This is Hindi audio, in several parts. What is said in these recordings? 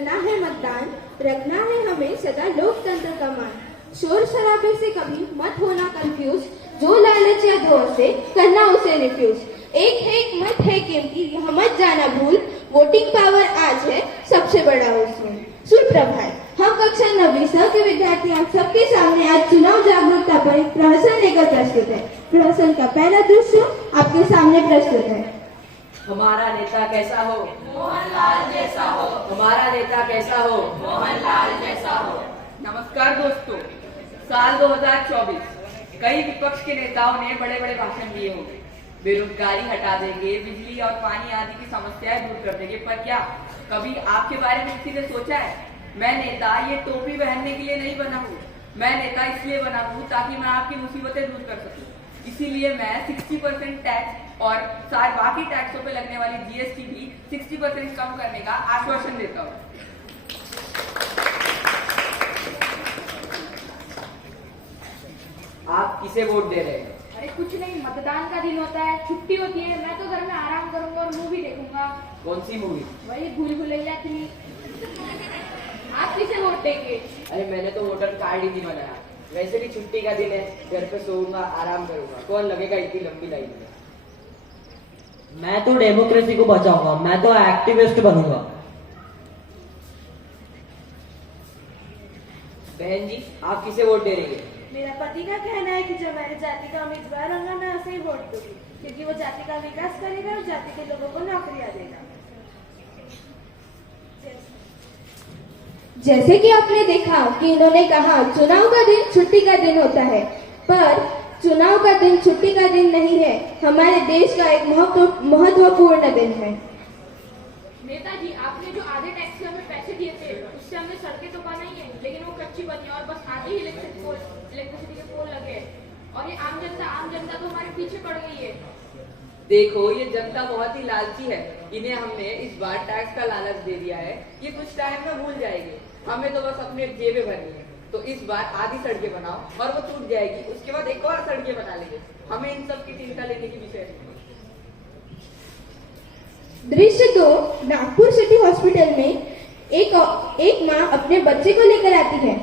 करना है मतदान, रखना है हमें सदा लोकतंत्र का मान। शोर शराबे से कभी मत होना कंफ्यूज, जो लालच या धोर से करना उसे रिफ्यूज। एक मत है कीमती, यह मत जाना भूल, वोटिंग पावर आज है सबसे बड़ा उसूल। सुप्रभात, हम कक्षा 9वीं के विद्यार्थी आप सबके सामने आज चुनाव जागरूकता पर एक प्रहसन लेकर प्रस्तुत है। प्रहसन का पहला दृश्य आपके सामने प्रस्तुत है। हमारा नेता कैसा हो? मोहनलाल जैसा हो। हमारा नेता कैसा हो? मोहनलाल जैसा हो। नमस्कार दोस्तों, साल 2024 कई विपक्ष के नेताओं ने बड़े बड़े भाषण दिए होंगे। बेरोजगारी हटा देंगे, बिजली और पानी आदि की समस्याएं दूर कर देंगे, पर क्या कभी आपके बारे में किसी ने सोचा है? मैं नेता ये टोपी पहनने के लिए नहीं बना हूँ, मैं नेता इसलिए बना हूँ ताकि मैं आपकी मुसीबतें दूर कर सकूँ। इसीलिए मैं 60% टैक्स और सारे बाकी टैक्सों पे लगने वाली जीएसटी भी 60% कम करने का आश्वासन देता हूँ। आप किसे वोट दे रहे हैं? अरे कुछ नहीं, मतदान का दिन होता है, छुट्टी होती है, मैं तो घर में आराम करूंगा और मूवी देखूंगा। कौन सी मूवी? वही भूल भुलैया 3। आप किसे वोट देंगे? अरे मैंने तो वोटर कार्ड ही नहीं बनाया। वैसे भी छुट्टी का दिन है, घर पे सोऊंगा, आराम करूंगा, कौन लगेगा इतनी लंबी लाइन में। मैं तो डेमोक्रेसी को बचाऊंगा, मैं तो एक्टिविस्ट बनूंगा। बहन जी, आप किसे वोट दे रही है? मेरा पति का कहना है कि जो मेरी जाति का उम्मीदवार होगा मैं उसे ही वोट दूंगी, क्योंकि वो जाति का विकास करेगा और जाति के लोगों को नौकरियां देगा। जैसे कि आपने देखा कि इन्होंने कहा चुनाव का दिन छुट्टी का दिन होता है, पर चुनाव का दिन छुट्टी का दिन नहीं है, हमारे देश का एक महत्वपूर्ण दिन है। नेताजी, आपने जो आधे टैक्स से हमें पैसे दिए थे उससे हमने सड़कें तो बनाई है, लेकिन वो कच्ची बनी और बस आधे ही इलेक्ट्रिसिटी के पोल लगे और ये आम जनता तो हमारे पीछे पड़ गई है। देखो, ये जनता बहुत ही लालची है। इन्हें हमने इस बार टैक्स का लालच दे दिया है, ये कुछ टाइम में भूल जाएंगे। हमें तो बस अपने जेबें भरनी है, तो इस बार आधी सड़कें बनाओ और वो टूट जाएगी, उसके बाद एक और सड़कें बना लेंगे। हमें इन सब की चिंता लेने की विषय नहीं। दृश्य 2, नागपुर सिटी हॉस्पिटल में एक माँ अपने बच्चे को लेकर आती है।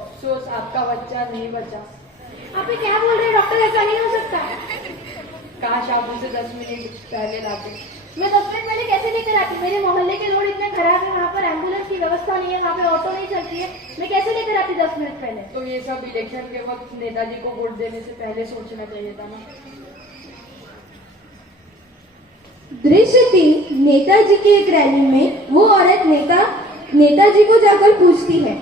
अफसोस, आपका बच्चा नहीं बचा। आप ये क्या बोल रहे हैं डॉक्टर? ऐसा नहीं हो सकता। काश आप उसे 10 मिनट पहले लाते। मैं 10 मिनट पहले कैसे लेकर आती? मेरे मोहल्ले के रोड इतने खराब है, वहाँ पर एम्बुलेंस की व्यवस्था नहीं है, वहाँ पे ऑटो नहीं चलती है, मैं कैसे लेकर आती 10 मिनट पहले? तो ये सब इलेक्शन के वक्त नेताजी को वोट देने से पहले सोचना चाहिए था ना। दृश्य 3, नेताजी की एक रैली में वो औरत नेताजी को जाकर पूछती है,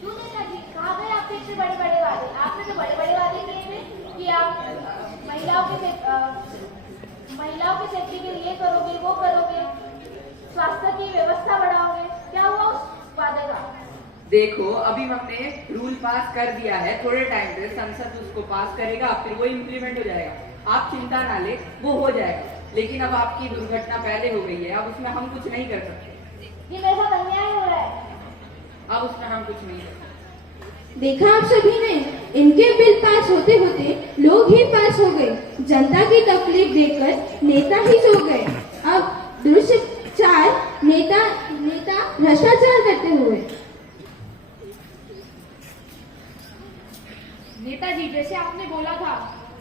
क्यों नेताजी, कहाँ गए आपके इतने बड़े-बड़े वादे? आपने तो बड़े-बड़े वादे किए थे कि आप महिलाओं के सेफ्टी के लिए करोगे, वो करोगे, स्वास्थ्य की व्यवस्था बढ़ाओगे, क्या हुआ उस वादे का? देखो, अभी हमने रूल पास कर दिया है, थोड़े टाइम पे संसद उसको पास करेगा, फिर वो इम्प्लीमेंट हो जाएगा। आप चिंता ना ले, वो हो जाएगा। लेकिन अब आपकी दुर्घटना पहले हो गई है, अब उसमें हम कुछ नहीं कर सकते। ये मेरे साथ अन्याय हो रहा है। अब उसमें हम कुछ नहीं कर सकते। देखा आप सभी ने, इनके बिल पास होते होते लोग ही पास हो गए। जनता की तकलीफ देखकर नेता ही सो गए। अब दृश्य 4, नेता भ्रष्टाचार करते हुए। नेताजी, जैसे आपने बोला था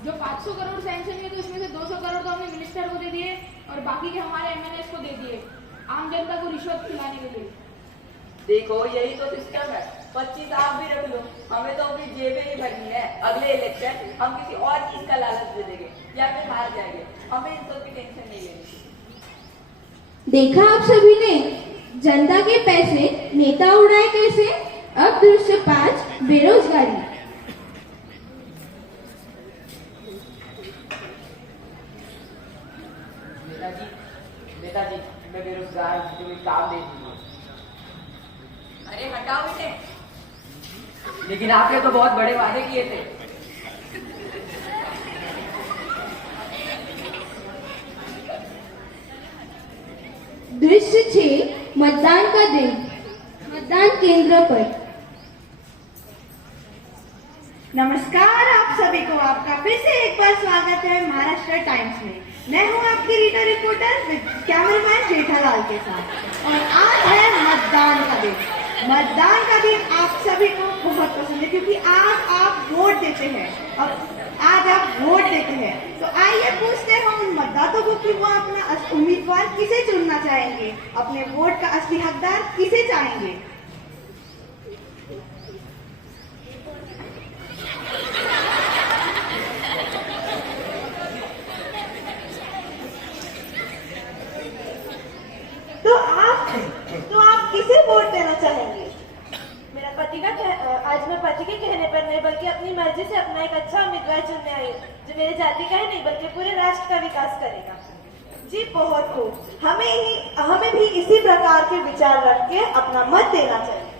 जो 500 करोड़ सैंक्शन हुए थे उसमें से 200 करोड़ तो हमने मिनिस्टर को दे दिए और बाकी के हमारे एमएलए को दे दिए आम जनता को रिश्वत खिलाने के लिए। देखो, यही तो सिस्टम है। 25 आप भी रख लो, हमें तो अपनी जेबें ही भरनी है। अगले इलेक्शन हम किसी और चीज का लालच दे देंगे या फिर हार जाएंगे। हमें इन सब की टेंशन नहीं लेनी। देखा आप सभी ने, जनता के पैसे नेता उड़ाए कैसे। अब दृश्य 5, बेरोजगारी। नेताजी, मैं बेरोजगार, मुझे काम दे दीजिए। अरे हटाओ इसे। लेकिन आपने तो बहुत बड़े वादे किए थे। दृश्य 6, मतदान का दिन। मतदान केंद्र पर। नमस्कार आप सभी को, आपका फिर से एक बार स्वागत है महाराष्ट्र टाइम्स में। मैं हूं आपकी reader reporter with cameraman Jethalal के साथ, और आज है मतदान का दिन। मतदान का दिन आप सभी को बहुत पसंद है क्योंकि आज आप वोट देते हैं। आज आप वोट देते हैं, तो आइए पूछते हैं उन मतदाताओं को कि वो अपना उम्मीदवार किसे चुनना चाहेंगे, अपने वोट का असली हकदार किसे चाहेंगे। तो आप किसे वोट देना चाहेंगे? मेरा पति का आज मैं पति के कहने पर नहीं बल्कि अपनी मर्जी से अपना एक अच्छा उम्मीदवार चुनने आई हूँ, जो मेरे जाति का ही नहीं बल्कि पूरे राष्ट्र का विकास करेगा। जी बहुत खूब, हमें भी इसी प्रकार के विचार रख के अपना मत देना चाहिए।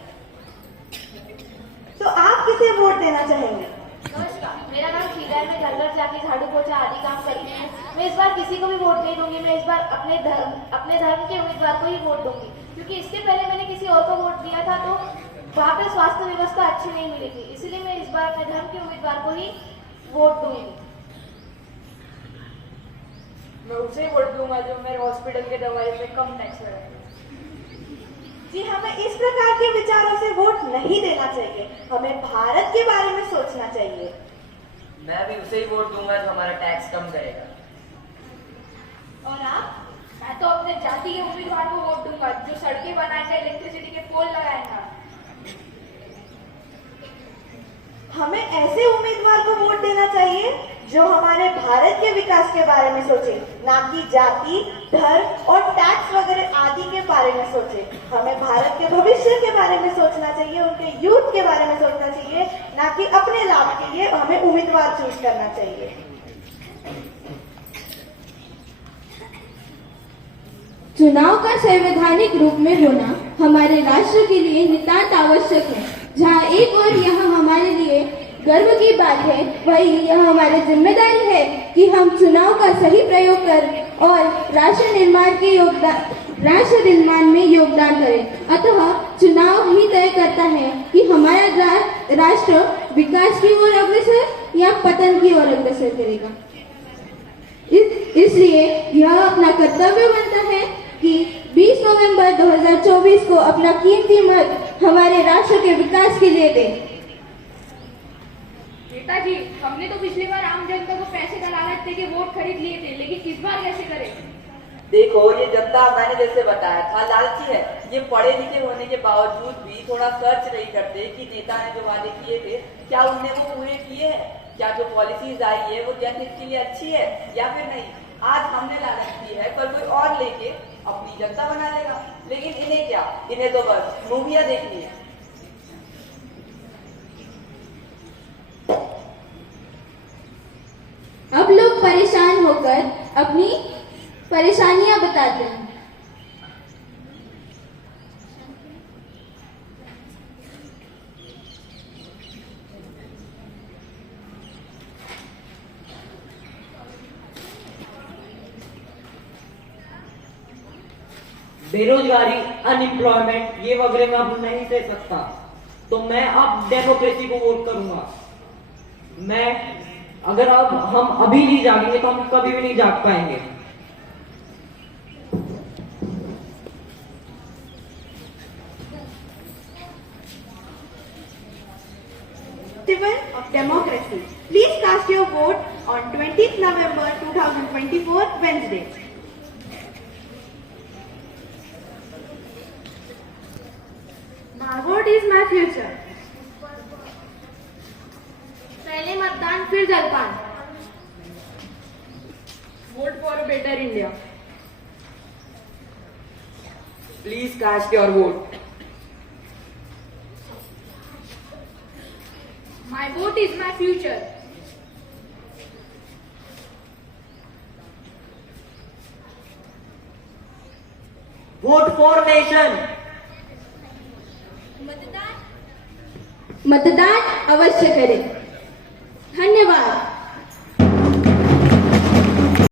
तो आप किसे वोट देना चाहेंगे? नमस्कार, मेरा नाम शीला है। मैं घर घर जाके झाड़ू पोछा आदि काम करती हूँ। मैं इस बार किसी को भी वोट नहीं दूंगी। मैं इस बार अपने धर्म के उम्मीदवार को ही वोट दूंगी, क्योंकि इसके पहले मैंने किसी और को वोट दिया था तो वहाँ पे स्वास्थ्य व्यवस्था अच्छी नहीं मिली थी। इसलिए मैं इस बार अपने धर्म के उम्मीदवार को ही वोट दूंगी। मैं उसे वोट दूंगा जो मेरे हॉस्पिटल के दवाई पे कम टैक्स लगाए। जी हमें इस प्रकार के विचारों से वोट नहीं देना चाहिए, हमें भारत के बारे में सोचना चाहिए। मैं भी उसे ही वोट दूंगा जो हमारा टैक्स कम करेगा। और आप? मैं तो अपने जाति के उम्मीदवार को वोट दूंगा जो सड़कें बनाएगा, इलेक्ट्रिसिटी के पोल लगाएगा। हमें ऐसे उम्मीदवार को वोट देना चाहिए जो हमारे भारत के विकास के बारे में सोचे, ना कि जाति, धर्म और टैक्स वगैरह आदि के बारे में सोचे। हमें भारत के भविष्य के बारे में सोचना चाहिए, उनके यूथ के बारे में सोचना चाहिए, ना कि अपने लाभ के लिए हमें उम्मीदवार चूज करना चाहिए। चुनाव का संवैधानिक रूप में होना हमारे राष्ट्र के लिए नितांत आवश्यक है। जहाँ एक और यह हमारे लिए गर्व की बात है, वही यह हमारी जिम्मेदारी है कि हम चुनाव का सही प्रयोग कर और राष्ट्र निर्माण में योगदान करें। अतः चुनाव ही तय करता है कि हमारा राष्ट्र विकास की ओर अग्रसर या पतन की ओर अग्रसर करेगा। इसलिए यह अपना कर्तव्य बनता है कि 20 नवंबर 2024 को अपना कीमती मत हमारे राष्ट्र के विकास के लिए दें। नेताजी, हमने तो पिछली बार आम जनता को पैसे का लालच देके वोट खरीद लिए थे, लेकिन इस बार कैसे करें? देखो, ये जनता मैंने जैसे बताया था लालची है। ये पढ़े लिखे होने के बावजूद भी थोड़ा सर्च नहीं करते कि नेता ने जो वादे किए थे क्या उनने वो पूरे किए हैं, क्या जो पॉलिसीज आई है वो जनहित के लिए अच्छी है या फिर नहीं। आज हमने लालच की है, पर कोई और लेके अपनी जनता बना लेगा। लेकिन इन्हें क्या, इन्हें तो बस मूवियां देखनी है। अब लोग परेशान होकर अपनी परेशानियां बताते हैं। बेरोजगारी, अनएम्प्लॉयमेंट, ये वगैरह मैं अब नहीं दे सकता, तो मैं अब डेमोक्रेसी को वोट करूंगा। अगर अब हम अभी नहीं जागेंगे तो हम कभी भी नहीं जाग पाएंगे। Of democracy. Please cast your vote on 20th November 2024 Wednesday. My vote is my future. पहले मतदान फिर जलपान। Vote for a better India. Please cast your vote. My vote is my future. Vote for nation. मतदान मतदान अवश्य करें।